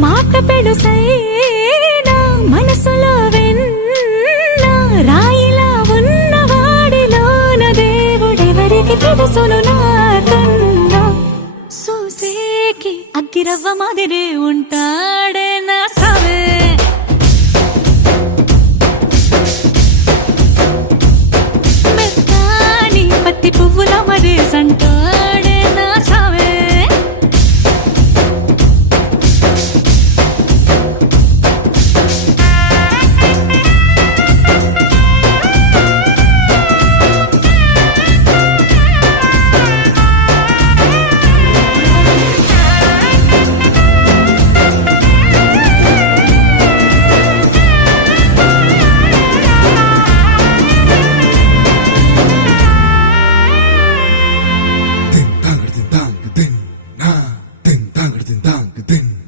మాట పెడుసైనా మనసులో వెన్న రాయిలా ఉన్నవాడిలోన దేవుడెవరికి తెలుసును నాకన్నా చూసేకి అగ్గిరవ్వ మాదిరే ఉంటాడే